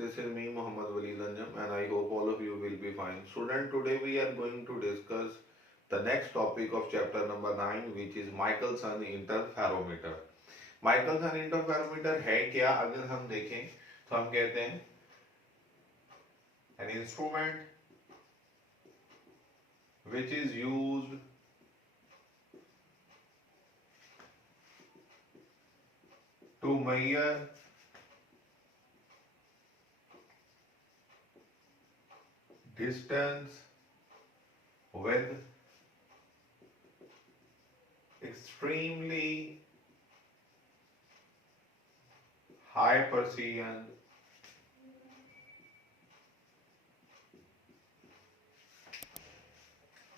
this is me Muhammad Wali Zanjam and I hope all of you will be fine. Student, today we are going to discuss the next topic of chapter number 9 which is Michelson interferometer. Michelson interferometer है क्या? अगर हम देखें तो हम कहते हैं an instrument which is used to measure distance with extremely high precision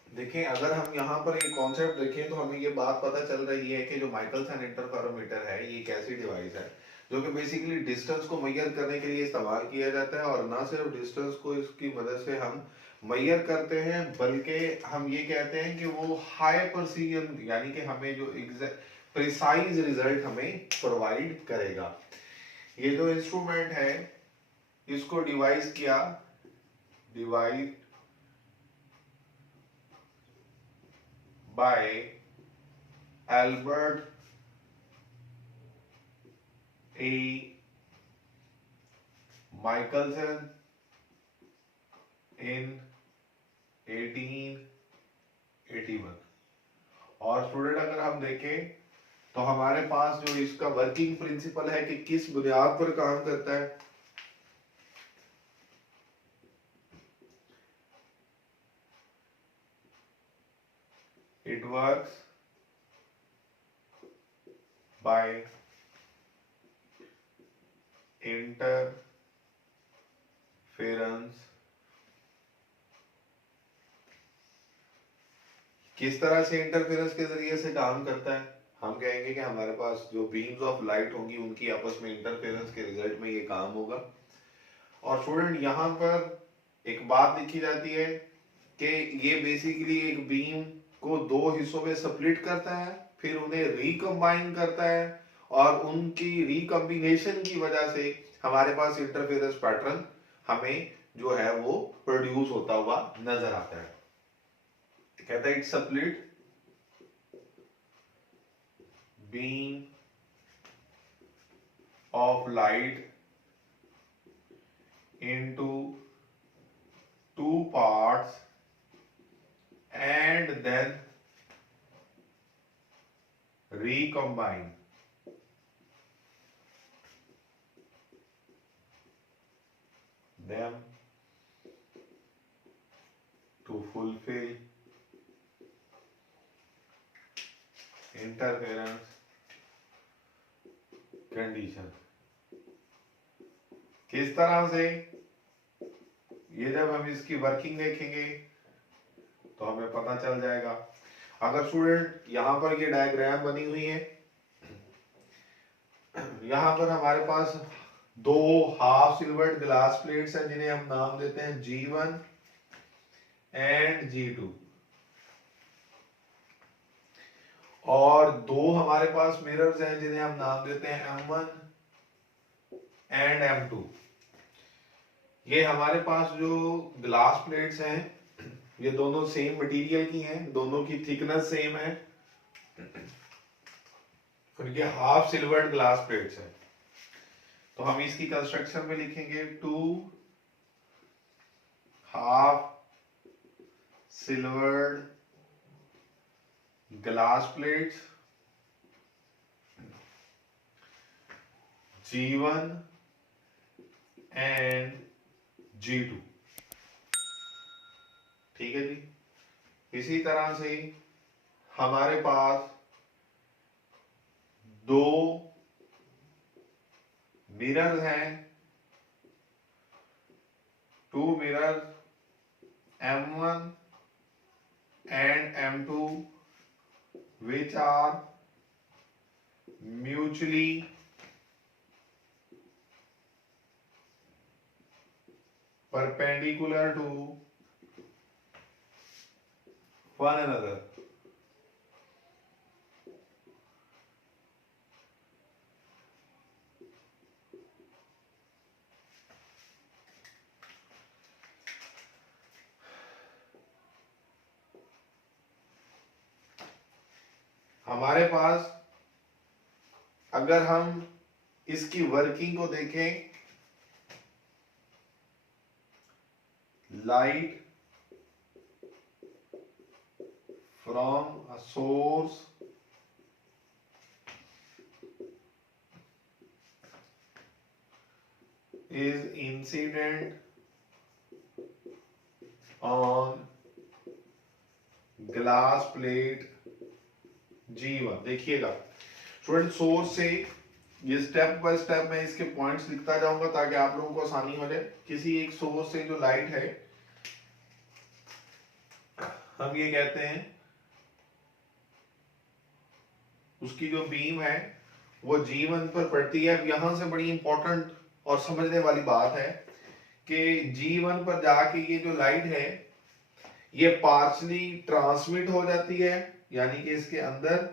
देखें, अगर हम यहाँ पर एक कॉन्सेप्ट देखें तो हमें ये बात पता चल रही है कि जो माइकलसन इंटरफेरोमीटर है ये एक ऐसी डिवाइस है जो कि बेसिकली डिस्टेंस को मेजर करने के लिए इस्तेमाल किया जाता है। और ना सिर्फ डिस्टेंस को इसकी मदद से हम मेजर करते हैं बल्कि हम ये कहते हैं कि वो हाई प्रिसीजन यानी कि हमें जो प्रिसाइज रिजल्ट हमें प्रोवाइड करेगा। ये जो इंस्ट्रूमेंट है इसको डिवाइस किया device by Albert A. Michelson in 1881। और स्टूडेंट अगर हम देखें तो हमारे पास जो इसका वर्किंग प्रिंसिपल है कि किस बुनियाद पर काम करता है, it works by interference। किस तरह से इंटरफेरेंस के जरिए से काम करता है? हम कहेंगे कि हमारे पास जो बीम्स ऑफ लाइट होंगी उनकी आपस में इंटरफेरेंस के रिजल्ट में ये काम होगा। और स्टूडेंट यहाँ पर एक बात लिखी जाती है कि ये बेसिकली एक बीम को दो हिस्सों में स्प्लिट करता है, फिर उन्हें रिकम्बाइन करता है और उनकी रिकम्बिनेशन की वजह से हमारे पास इंटरफेरेंस पैटर्न हमें जो है वो प्रोड्यूस होता हुआ नजर आता है। कहता है it split beam of light into two parts and then recombine them to fulfill interference condition। किस तरह से? ये जब हम इसकी वर्किंग देखेंगे तो हमें पता चल जाएगा। अगर स्टूडेंट यहाँ पर ये डायग्राम बनी हुई है, यहाँ पर हमारे पास दो हाफ सिल्वर्ड ग्लास प्लेट्स हैं जिन्हें हम नाम देते हैं G1 एंड G2 और दो हमारे पास मिरर्स हैं जिन्हें हम नाम देते हैं M1 एंड M2। ये हमारे पास जो ग्लास प्लेट्स हैं ये दोनों सेम मटेरियल की हैं, दोनों की थिकनेस सेम है और ये हाफ सिल्वर्ड ग्लास प्लेट्स हैं। तो हम इसकी कंस्ट्रक्शन में लिखेंगे two half silvered glass plates G1 and G2। ठीक है जी। इसी तरह से हमारे पास दो मिरर्स हैं, two mirrors M1 and M2 which are mutually perpendicular to one another। हमारे पास अगर हम इसकी वर्किंग को देखें, light from a source is incident on glass plate G1। देखिएगा स्टूडेंट, सोर्स से ये स्टेप बाय स्टेप मैं इसके पॉइंट्स लिखता जाऊंगा ताकि आप लोगों को आसानी हो जाए। किसी एक सोर्स से जो लाइट है, हम ये कहते हैं उसकी जो बीम है वो G1 पर पड़ती है। अब यहां से बड़ी इंपॉर्टेंट और समझने वाली बात है कि G1 पर जाके ये जो लाइट है ये पार्शली ट्रांसमिट हो जाती है, यानी कि इसके अंदर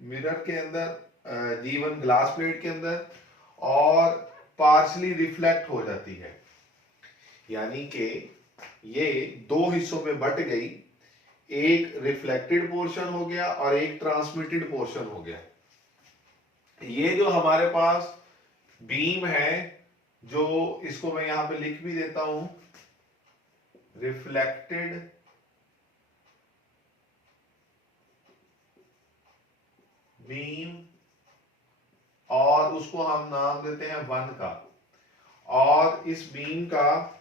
मिरर के अंदर G1 ग्लास प्लेट के अंदर, और पार्शली रिफ्लेक्ट हो जाती है, यानी कि ये दो हिस्सों में बट गई, एक रिफ्लेक्टेड पोर्शन हो गया और एक ट्रांसमिटेड पोर्शन हो गया। ये जो हमारे पास बीम है, जो इसको मैं यहां पे लिख भी देता हूं, रिफ्लेक्टेड बीम, और उसको हम नाम देते हैं 1 का, और इस बीम का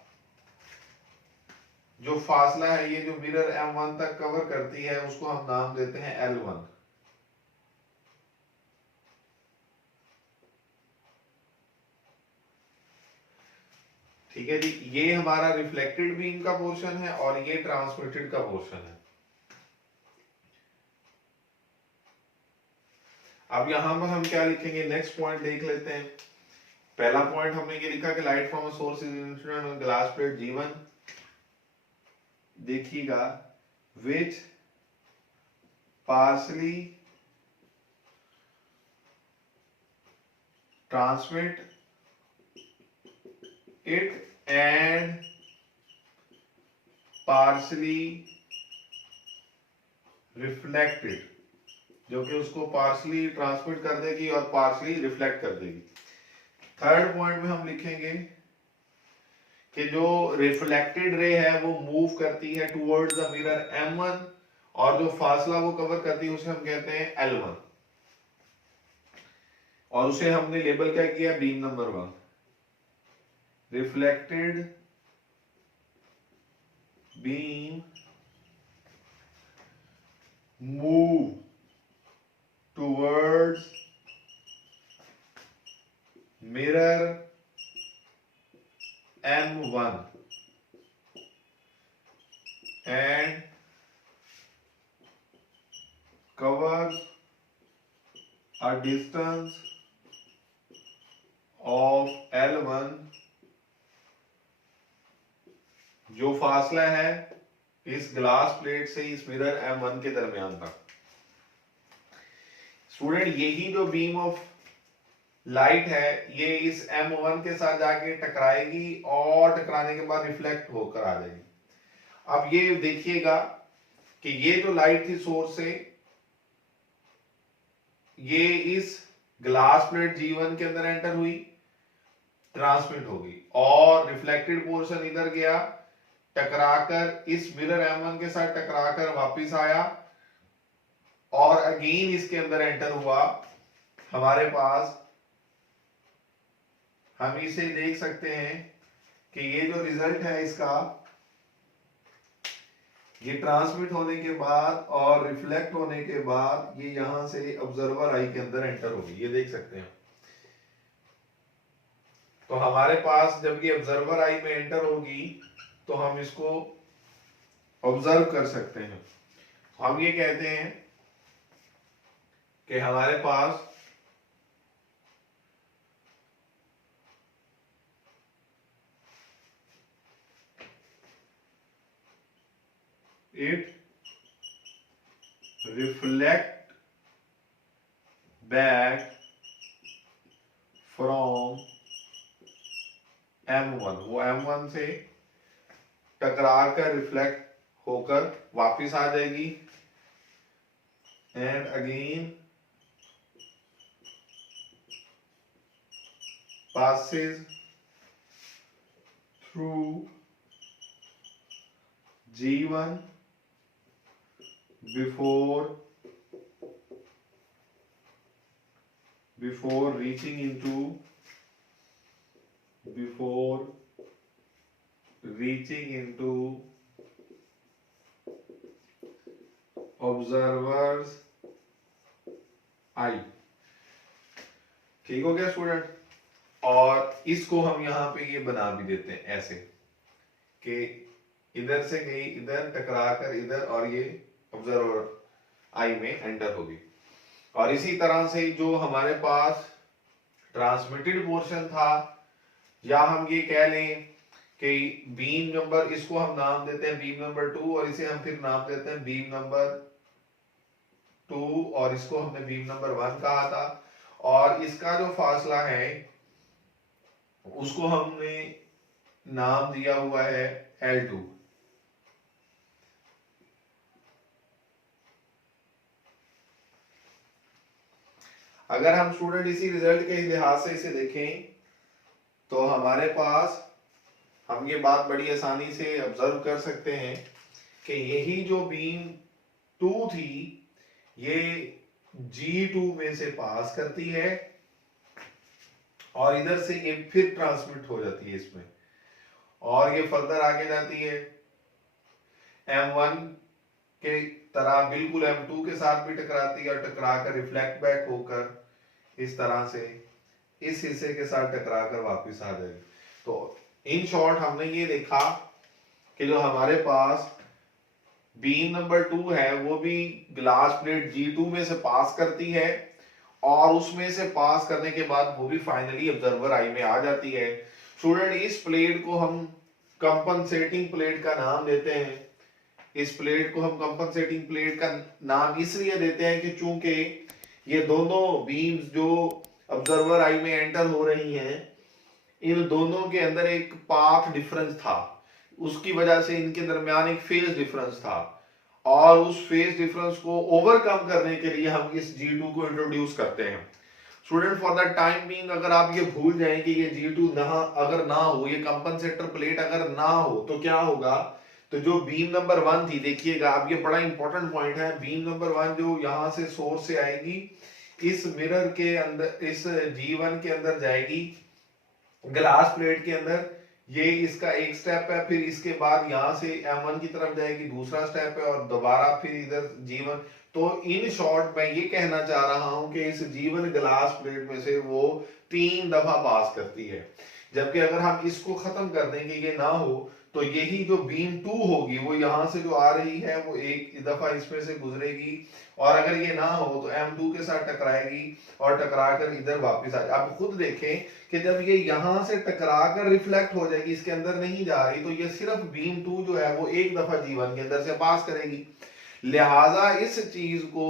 जो फासला है, ये जो मिरर M1 तक कवर करती है, उसको हम नाम देते हैं L1। ठीक है जी, ये हमारा रिफ्लेक्टेड बीम का पोर्शन है और ये ट्रांसमिटेड का पोर्शन है। अब यहां पर हम क्या लिखेंगे, नेक्स्ट पॉइंट देख लेते हैं। पहला पॉइंट हमने ये लिखा कि light from a source is incident on glass plate G1। देखिएगा, which partially transmit it and partially reflected, जो कि उसको पार्शली ट्रांसमिट कर देगी और पार्शली रिफ्लेक्ट कर देगी। थर्ड पॉइंट में हम लिखेंगे कि जो रिफ्लेक्टेड रे है वो मूव करती है टुवर्ड्स द मिरर M1, और जो फासला वो कवर करती है उसे हम कहते हैं L1, और उसे हमने लेबल क्या किया, beam number 1। Reflected beam move towards mirror M1 and covers a distance of L1, जो फासला है इस ग्लास प्लेट से इस मिरर M1 के दरमियान था। स्टूडेंट, यही जो बीम ऑफ लाइट है ये इस M1 के साथ जाके टकराएगी और टकराने के बाद रिफ्लेक्ट होकर आ जाएगी। अब ये देखिएगा कि ये जो लाइट थी सोर्स से, ये इस ग्लास प्लेट G1 के अंदर एंटर हुई, ट्रांसमिट होगी, और रिफ्लेक्टेड पोर्शन इधर गया, टकराकर इस मिरर M1 के साथ टकराकर वापस आया, और अगेन इसके अंदर एंटर हुआ। हमारे पास हम इसे देख सकते हैं कि ये जो रिजल्ट है इसका, ये ट्रांसमिट होने के बाद और रिफ्लेक्ट होने के बाद ये यहां से ऑब्जर्वर आई के अंदर एंटर होगी, ये देख सकते हैं। तो हमारे पास जब ये ऑब्जर्वर आई में एंटर होगी तो हम इसको ऑब्जर्व कर सकते हैं। हम ये कहते हैं कि हमारे पास it reflect back from M1, वो M1 से टकरा कर रिफ्लेक्ट होकर वापिस आ जाएगी and again passes through G1 before reaching into observer's eye। ठीक हो गया स्टूडेंट। और इसको हम यहां पे ये बना भी देते हैं ऐसे कि इधर से गई इधर टकरा कर इधर और ये ऑब्जर्वर आई में एंटर होगी। और इसी तरह से जो हमारे पास ट्रांसमिटेड पोर्शन था, या हम ये कह लें कि बीम नंबर, इसको हम नाम देते हैं बीम नंबर 2 और इसे हम फिर नाम देते हैं बीम नंबर 2 और इसको हमने बीम नंबर 1 कहा था। और इसका जो फासला है उसको हमने नाम दिया हुआ है L2। अगर हम स्टूडेंट इसी रिजल्ट के लिहाज से इसे देखें तो हमारे पास हम ये बात बड़ी आसानी से ऑब्जर्व कर सकते हैं कि यही जो बीम 2 थी ये G2 में से पास करती है और इधर से ये फिर ट्रांसमिट हो जाती है इसमें, और ये फर्दर आगे जाती है M1 के तरह बिल्कुल M2 के साथ भी टकराती है और टकरा कर रिफ्लेक्ट बैक होकर इस तरह से इस हिस्से के साथ टकरा कर वापस आ जाएगी। तो इन शॉर्ट हमने ये देखा कि जो हमारे पास बीम नंबर 2 है वो भी ग्लास प्लेट G2 में से पास करती है और उसमें से पास करने के बाद वो भी फाइनली ऑब्जर्वर आई में आ जाती है। स्टूडेंट इस प्लेट को हम कंपनसेटिंग प्लेट का नाम देते हैं। इस प्लेट को हम कंपनसेटिंग प्लेट का नाम इसलिए देते हैं कि चूंकि ये दोनों बीम्स जो ऑब्जर्वर आई में एंटर हो रही हैं, इन दोनों के अंदर एक पाथ डिफरेंस था, उसकी वजह से इनके दरमियान एक फेज डिफरेंस था और उस फेज डिफरेंस को ओवरकम करने के लिए हम इस G2 को इंट्रोड्यूस करते हैं। Student for the time being अगर आप ये भूल जाएं कि ये G2 अगर ना हो, ये कंपनसेटर प्लेट अगर ना हो तो क्या होगा, तो जो बीम नंबर 1 थी, देखिएगा अब ये बड़ा इंपॉर्टेंट पॉइंट है, बीम नंबर 1 जो यहां से सोर्स से आएगी इस मिरर के अंदर, इस G1 के अंदर जाएगी ग्लास प्लेट के अंदर, ये इसका एक स्टेप है, फिर इसके बाद यहां से M1 की तरफ जाएगी दूसरा स्टेप है और दोबारा फिर इधर G1। तो इन शॉर्ट मैं ये कहना चाह रहा हूं कि इस G1 ग्लास प्लेट में से वो 3 दफा पास करती है, जबकि अगर हम इसको खत्म कर दें कि ये ना हो तो यही जो बीम 2 होगी वो यहां से जो आ रही है वो एक दफा इसमें से गुजरेगी और अगर ये ना हो तो M2 के साथ टकराएगी और टकरा कर इधर वापस आ जाए। आप खुद देखें कि जब ये यहां से टकरा कर रिफ्लेक्ट हो जाएगी, इसके अंदर नहीं जा रही, तो ये सिर्फ बीम 2 जो है वो एक दफा G1 के अंदर से पास करेगी। लिहाजा इस चीज को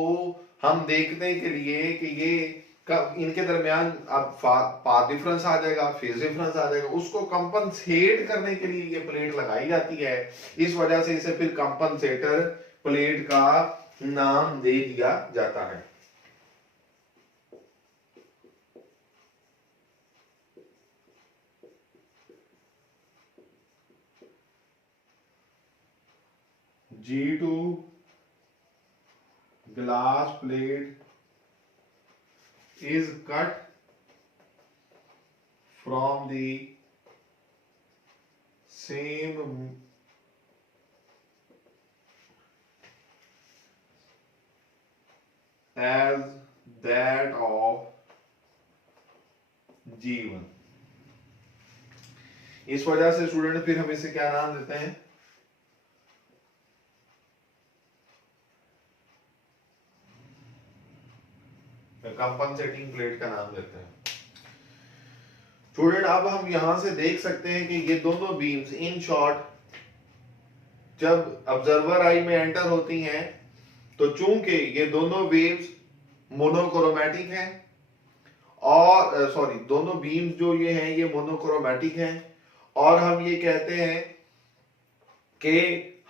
हम देखने के लिए कि ये इनके दरमियान अब पाथ डिफरेंस आ जाएगा, फेज डिफरेंस आ जाएगा, उसको कंपनसेट करने के लिए ये प्लेट लगाई जाती है। इस वजह से इसे फिर कंपनसेटर प्लेट का नाम दे दिया जाता है। G2 glass plate is cut from the same as that of G1। इस वजह से स्टूडेंट फिर हम इसे क्या नाम देते हैं, कंपनसेटिंग प्लेट का नाम देते हैं। स्टूडेंट अब हम यहां से देख सकते हैं कि ये दोनों बीम्स इन शॉर्ट जब ऑब्जर्वर आई में एंटर होती हैं तो चूंकि ये दोनों वेव्स मोनोक्रोमैटिक हैं और दोनों बीम्स जो ये हैं ये मोनोक्रोमैटिक हैं और हम ये कहते हैं कि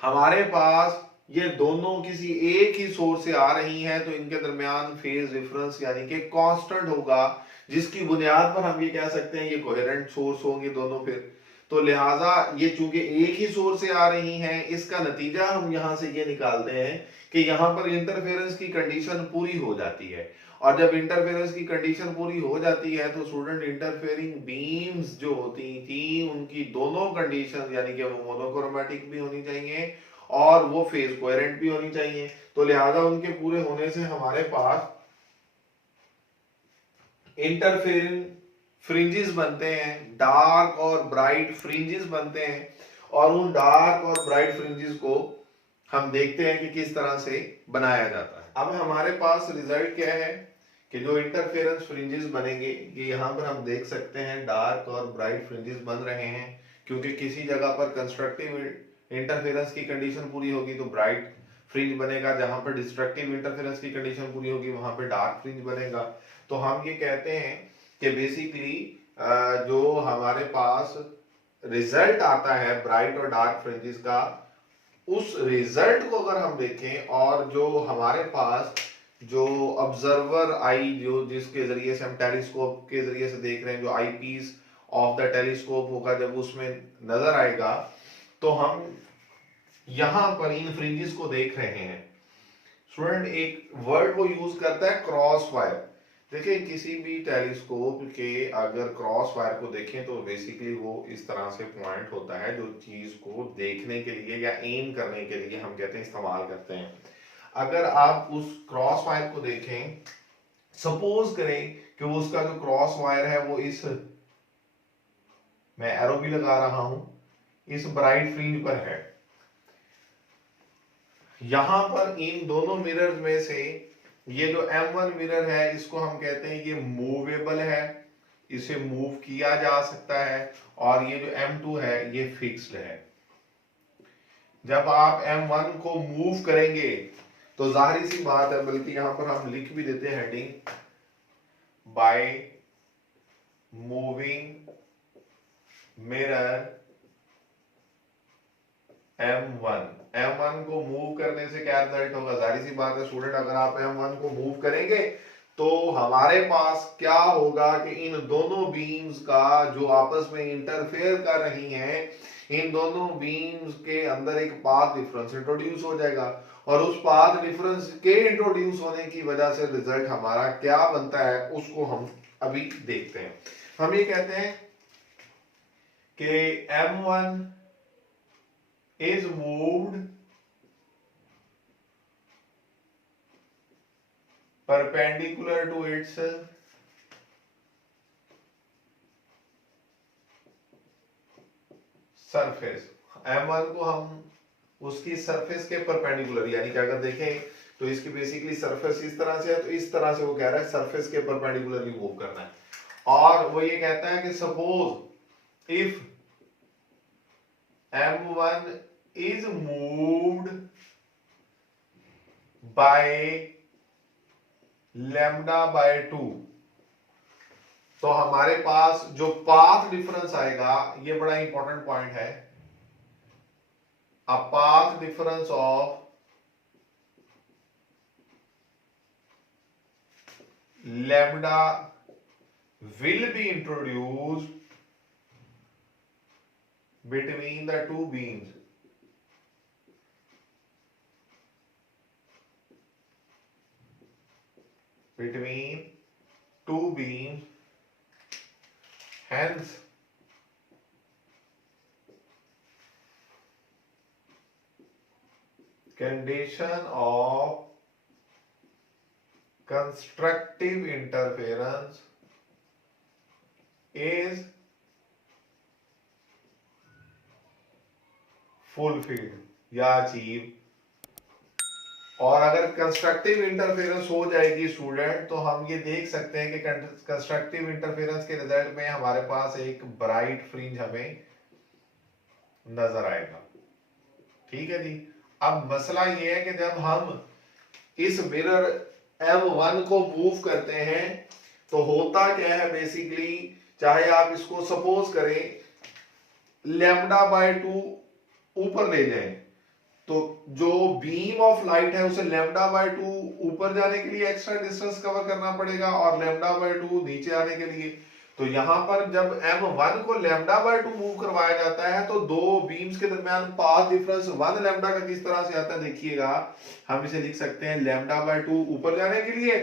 हमारे पास ये दोनों किसी एक ही सोर्स से आ रही हैं तो इनके दरमियान फेज डिफरेंस यानी कि कांस्टेंट होगा, जिसकी बुनियाद पर हम ये कह सकते हैं ये कोहेरेंट सोर्स होंगे दोनों फिर। तो लिहाजा ये चूंकि एक ही सोर्स से आ रही हैं, इसका नतीजा हम यहां से ये निकालते हैं कि यहां पर इंटरफेरेंस की कंडीशन पूरी हो जाती है। और जब इंटरफेरेंस की कंडीशन पूरी हो जाती है तो स्टूडेंट इंटरफेयरिंग बीम्स जो होती थी उनकी दोनों कंडीशन यानी कि वो मोनोक्रोमेटिक भी होनी चाहिए और वो फेज कोहेरेंट भी होनी चाहिए। तो लिहाजा उनके पूरे होने से हमारे पास इंटरफेरिंग फ्रिंजेस बनते हैं, डार्क और ब्राइट फ्रिंजेस बनते हैं। और उन डार्क और ब्राइट फ्रिंजेस को हम देखते हैं कि किस तरह से बनाया जाता है। अब हमारे पास रिजल्ट क्या है कि जो इंटरफेरेंस फ्रिंजेस बनेंगे ये यहां पर हम देख सकते हैं डार्क और ब्राइट फ्रिंजेस बन रहे हैं, क्योंकि किसी जगह पर कंस्ट्रक्टिव इंटरफेरेंस की कंडीशन पूरी होगी तो ब्राइट फ्रिंज बनेगा, जहां पर डिस्ट्रक्टिव इंटरफेरेंस की कंडीशन पूरी होगी वहां पर डार्क फ्रिंज बनेगा। तो हम ये कहते हैं कि बेसिकली जो हमारे पास रिजल्ट आता है ब्राइट और डार्क फ्रिंजेस का, उस रिजल्ट को अगर हम देखें और जो हमारे पास जो ऑब्जर्वर आई जो जिसके जरिए से हम टेलीस्कोप के जरिए से देख रहे हैं, जो आई पीस ऑफ द टेलीस्कोप होगा, जब उसमें नजर आएगा तो हम यहां पर इन फ्रिंजेस को देख रहे हैं। स्टूडेंट एक वर्ड वो यूज करता है क्रॉस वायर। देखिए किसी भी टेलीस्कोप के अगर क्रॉस वायर को देखें तो बेसिकली वो इस तरह से पॉइंट होता है जो चीज को देखने के लिए या एम करने के लिए हम कहते हैं इस्तेमाल करते हैं। अगर आप उस क्रॉस वायर को देखें, सपोज करें कि वो उसका जो क्रॉस वायर है वो इस, मैं एरो भी लगा रहा हूं, इस ब्राइट फ्रिंज पर है। यहां पर इन दोनों मिरर में से ये जो M1 मिरर है इसको हम कहते हैं ये मूवेबल है, इसे मूव किया जा सकता है। और ये जो M2 है ये फिक्स्ड है। जब आप M1 को मूव करेंगे तो जाहिर सी बात है, बल्कि यहां पर हम लिख भी देते हैं heading, by moving mirror M1 को मूव करने से क्या रिजल्ट होगा? जाहिर सी बात है स्टूडेंट, अगर आप M1 को मूव करेंगे तो हमारे पास क्या होगा कि इन दोनों बीम्स का जो आपस में इंटरफेयर कर रही हैं, इन दोनों बीम्स के अंदर एक पाथ डिफरेंस इंट्रोड्यूस हो जाएगा। और उस पाथ डिफरेंस के इंट्रोड्यूस होने की वजह से रिजल्ट हमारा क्या बनता है उसको हम अभी देखते हैं। हम ये कहते हैं कि M1 is moved perpendicular to its surface. M1 को हम उसकी सरफेस के परपेंडिकुलर, यानी कि अगर देखें तो इसकी बेसिकली सरफेस इस तरह से है, तो इस तरह से वो कह रहा है सरफेस के परपेंडिकुलरली मूव करना है। और वो ये कहता है कि suppose if M1 is moved by lambda by 2, तो हमारे पास जो पाथ डिफरेंस आएगा, ये बड़ा इंपॉर्टेंट पॉइंट है, a path difference of lambda will be introduced between the two beams, hence condition of constructive interference is fulfilled या achieve. और अगर कंस्ट्रक्टिव इंटरफेरेंस हो जाएगी स्टूडेंट तो हम ये देख सकते हैं कि कंस्ट्रक्टिव इंटरफेरेंस के रिजल्ट में हमारे पास एक ब्राइट फ्रिंज हमें नजर आएगा। ठीक है जी। अब मसला ये है कि जब हम इस मिरर M1 को मूव करते हैं तो होता क्या है बेसिकली, चाहे आप इसको सपोज करें लैम्डा बाय 2 ऊपर ले जाएं तो जो बीम ऑफ लाइट है उसे लैम्डा बाय 2 ऊपर जाने के लिए एक्स्ट्रा डिस्टेंस कवर करना पड़ेगा और लैम्डा बाय 2 नीचे आने के लिए। तो यहां पर जब m1 को लैम्डा बाय 2 मूव करवाया जाता है तो दो बीम्स के दरमियान पाथ डिफरेंस 1 लैम्डा का किस तरह से आता है देखिएगा। हम इसे लिख सकते हैं लैम्डा बाय 2 ऊपर जाने के लिए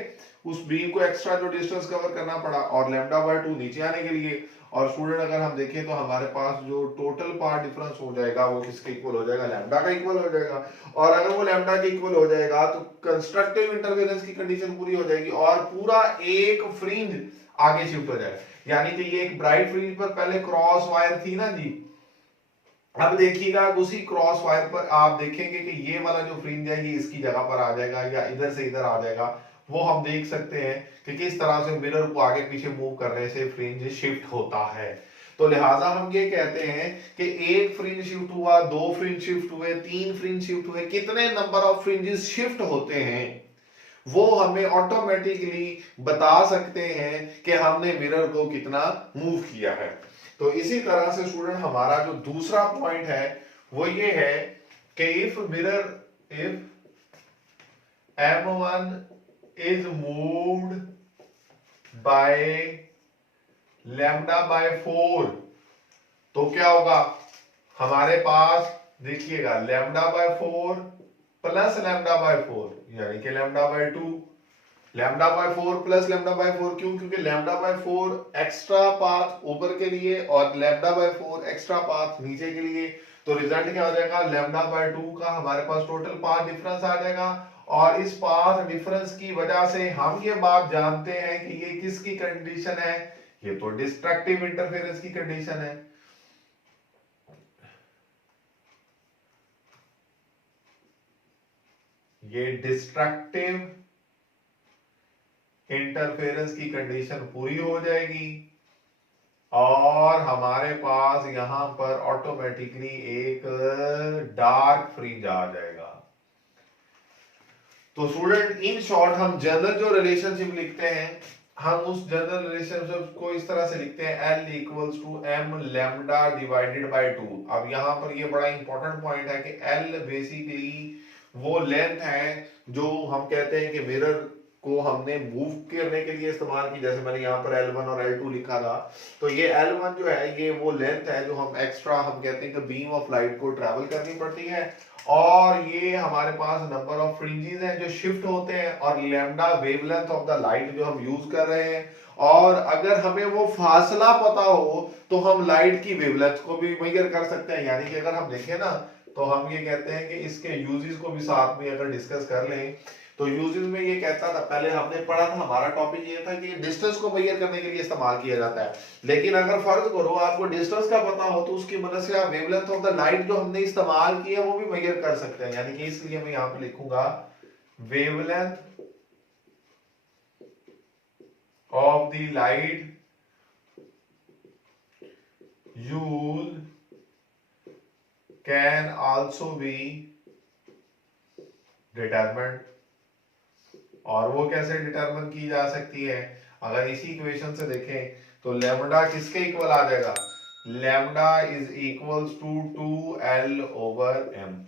उस बीम को एक्स्ट्रा जो डिस्टेंस कवर करना पड़ा और लैम्डा बाय 2 नीचे आने के लिए। और स्टूडेंट अगर हम देखें तो हमारे पास जो टोटल पाथ डिफरेंस हो जाएगा वो किसके इक्वल हो जाएगा, लैम्डा का इक्वल हो जाएगा। और अगर वो लैम्डा के इक्वल हो जाएगा तो कंस्ट्रक्टिव इंटरफेरेंस की कंडीशन पूरी हो जाएगी और पूरा एक फ्रिंज आगे शिफ्ट हो जाएगा। यानी कि ये एक ब्राइट फ्रिंज पर पहले क्रॉस वायर थी ना जी, अब देखिएगा उसी क्रॉस वायर पर आप देखेंगे कि ये वाला जो फ्रिंज है ये इसकी जगह पर आ जाएगा या इधर से इधर आ जाएगा। वो हम देख सकते हैं कि किस तरह से मिरर को आगे पीछे मूव करने से फ्रिंज शिफ्ट होता है। तो लिहाजा हम ये कहते हैं कि एक फ्रिंज शिफ्ट हुआ, दो फ्रिंज शिफ्ट हुए, तीन फ्रिंज शिफ्ट हुए, कितने नंबर ऑफ फ्रिंजेस शिफ्ट होते हैं वो हमें ऑटोमेटिकली बता सकते हैं कि हमने मिरर को कितना मूव किया है। तो इसी तरह से स्टूडेंट हमारा जो दूसरा पॉइंट है वो ये है कि if m1 is moved by lambda by 4 तो क्या होगा हमारे पास देखिएगा lambda by 4 plus lambda by 4 यानी कि lambda by 2, lambda by 4 plus lambda by 4 क्यों, क्योंकि लैम्डा बाय 4 एक्स्ट्रा पाथ ऊपर के लिए और लैम्डा बाय 4 एक्स्ट्रा पाथ नीचे के लिए। तो रिजल्ट क्या हो जाएगा, लैम्डा बाय 2 का हमारे पास टोटल पाथ डिफरेंस आ जाएगा। और इस पाथ डिफरेंस की वजह से हम ये बात जानते हैं कि ये किसकी कंडीशन है, ये तो डिस्ट्रक्टिव इंटरफेरेंस की कंडीशन है। ये डिस्ट्रक्टिव इंटरफेरेंस की कंडीशन पूरी हो जाएगी और हमारे पास यहां पर ऑटोमेटिकली एक डार्क फ्रिंज आ जाएगा। तो स्टूडेंट इन शॉर्ट हम जनरल जो रिलेशनशिप लिखते हैं हम उस जनरल रिलेशनशिप को इस तरह से लिखते हैं L equals to m lambda divided by 2। अब यहां पर ये बड़ा इंपॉर्टेंट पॉइंट है कि L बेसिकली वो लेंथ है जो हम कहते हैं कि मिरर को हमने मूव करने के लिए इस्तेमाल की। जैसे मैंने यहाँ पर L1 और L2 लिखा था तो ये L1 जो है ये वो लेंथ है जो हम एक्स्ट्रा हम कहते हैं कि बीम ऑफ लाइट को ट्रैवल करनी पड़ती है और ये हमारे पास नंबर ऑफ फ्रिंजेस हैं जो शिफ्ट होते हैं और lambda wavelength of the light जो हम यूज कर रहे हैं। और अगर हमें वो फासला पता हो तो हम लाइट की वेवलेंथ को भी मेजर कर सकते हैं। यानी कि अगर हम देखें ना तो हम ये कहते हैं कि इसके यूजेस को भी साथ में अगर डिस्कस कर लें तो यूजेस में ये कहता था, पहले हमने पढ़ा था हमारा टॉपिक ये था कि डिस्टेंस को मेजर करने के लिए इस्तेमाल किया जाता है। लेकिन अगर फर्ज करो आपको डिस्टेंस का पता हो तो उसकी मदद से आप वेवलेंथ ऑफ द लाइट जो हमने इस्तेमाल की है वो भी मेजर कर सकते हैं। यानी कि इसलिए मैं यहां पे लिखूंगा wavelength of the light use can also be determined. और वो कैसे डिटरमिन की जा सकती है, अगर इसी इक्वेशन से देखें तो लैम्डा किसके इक्वल आ जाएगा, lambda is equals to 2L over m।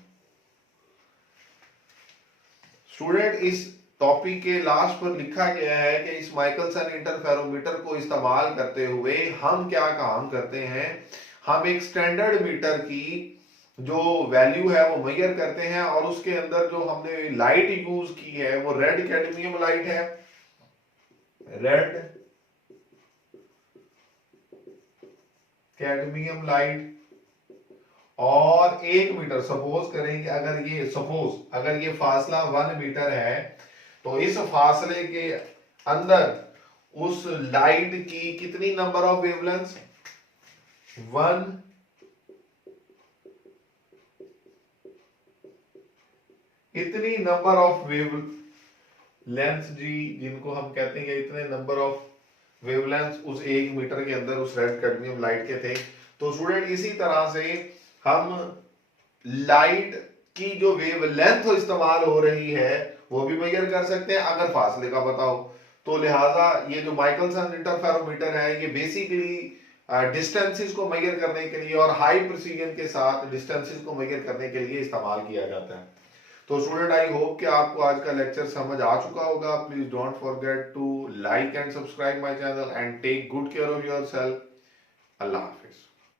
Student इस टॉपिक के लास्ट पर लिखा गया है कि इस माइकलसन इंटरफेरोमीटर को इस्तेमाल करते हुए हम क्या काम करते हैं, हम एक स्टैंडर्ड मीटर की जो वैल्यू है वो मेजर करते हैं और उसके अंदर जो हमने लाइट यूज की है वो रेड कैडमियम लाइट है, रेड कैडमियम लाइट। और 1 मीटर सपोज करें कि अगर ये फासला 1 मीटर है तो इस फासले के अंदर उस लाइट की कितनी नंबर ऑफ वेवलेंथ, 1 इतनी नंबर ऑफ वेवलेंथ जी जिनको हम कहते हैं इतने नंबर ऑफ वेवलेंथ उस 1 मीटर के अंदर उस रेड कैडमियम लाइट के थे। तो स्टूडेंट इसी तरह से हम लाइट की जो वेवलेंथ इस्तेमाल हो रही है वो भी मेजर कर सकते हैं अगर फासले का पता हो। तो लिहाजा ये जो माइकलसन इंटरफेरोमीटर है ये बेसिकली डिस्टेंसेस को मेजर करने के लिए और हाई प्रिसीजन के साथ डिस्टेंसेस को मेजर करने के लिए इस्तेमाल किया जाता है। तो स्टूडेंट आई होप कि आपको आज का लेक्चर समझ आ चुका होगा। Please don't forget to like and subscribe my channel and take good care of yourself. अल्लाह हाफिज।